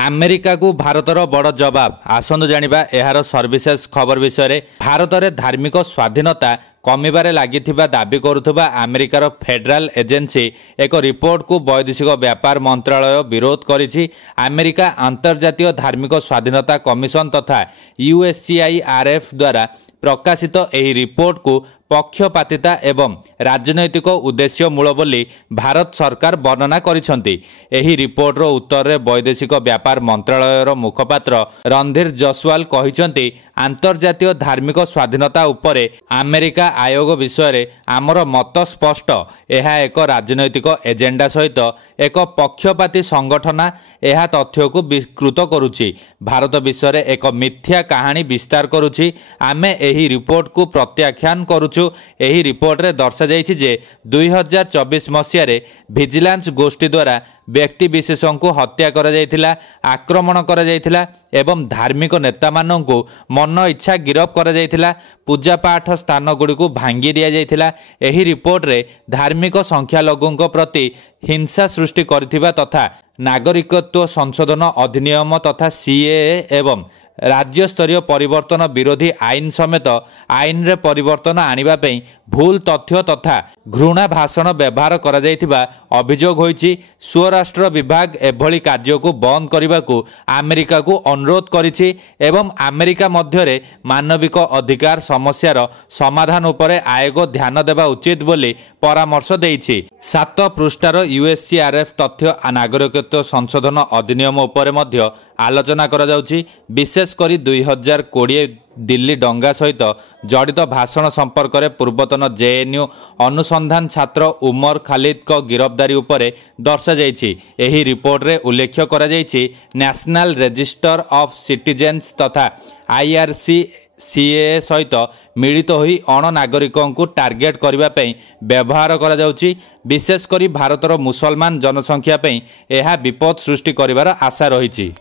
America को भारतर बड़ जवाब आसंतु जानिबा एहार सर्विसेस खबर विषय। भारत में धार्मिक स्वाधीनता कमिबारे लागिथिबा दाबी करुथुबा अमेरिकार फेडरल एजेंसी एक रिपोर्ट को वैदेशिक व्यापार मंत्रालय विरोध करिछि। अमेरिका अंतर्जातीय धार्मिक स्वाधीनता कमिशन तथा USCIRF द्वारा प्रकाशित एही रिपोर्ट को पक्षपातिता एवं राजनैतिक उद्देश्य मूल बोली भारत सरकार वर्णना करिसंती। एही रिपोर्टर उत्तर रे वैदेशिक व्यापार मंत्रालयर मुखपात्र रणधीर जसवाल कहिसंती, अंतर्जातीय धार्मिक स्वाधीनता उपरे अमेरिका आयोग विषय आमर मत स्पष्ट। यह एक राजनैतिक एजेंडा सहित एक पक्षपाती संगठन यह तथ्य को विकृत करुछि। भारत विषय एक मिथ्या कहानी विस्तार करुछि। आमे एही रिपोर्ट को प्रत्याख्यान करुछु। एही रिपोर्ट रे दर्शा जाइछि जे 2024 मसीह रे विजिलेंस गोष्ठी द्वारा व्यक्ति विशेषों को हत्या करा जायथिला, आक्रमण करा जायथिला एवं धार्मिक नेता मानन को मन इच्छा गिरफ करा जायथिला। पूजा पाठ स्थान गुडी को भांगी दिया जायथिला। एही रिपोर्ट रे धार्मिक संख्यालघुओं प्रति हिंसा सृष्टि करथिबा तथा नागरिकत्व संशोधन अधिनियम तथा CAA एवं राज्य स्तरीय परिवर्तन विरोधी आईन समेत आईन रे परिवर्तन आनिबा पई भूल तथ्य तथा घृणा भाषण व्यवहार करा जायथिबा अभियोग होईछि। स्वराष्ट्र विभाग एभली कार्य को बंद करने को अमेरिका को अनुरोध करिछि एवं अमेरिका मध्यरे मानविक अधिकार समस्यार समाधान उपरे आयोग ध्यान देवा उचित बोली परामर्श देइछि। 7 पृष्ठार USCIRF तथ्य नागरिकत्व संशोधन अधिनियम उपरे मध्य आलोचना करा जाउछि। विशेष करी 2020 दिल्ली दंगा सहित जड़ित भाषण संपर्क में पूर्वतन JNU अनुसंधान छात्र उमर खालिद को गिरफ्तारी उपरे दर्शा जाइछि। एही रिपोर्ट रे उल्लेख करा जाइछि नेशनल रजिस्टर ऑफ सिटीजन्स तथा IRC CAA सहित मिलित होई अण नागरिकों को टार्गेट करबा पई व्यवहार करा जाउछि। विशेष करी भारतर मुसलमान जनसंख्या पई एहा विपद सृष्टि करिवार आशा रहिछि।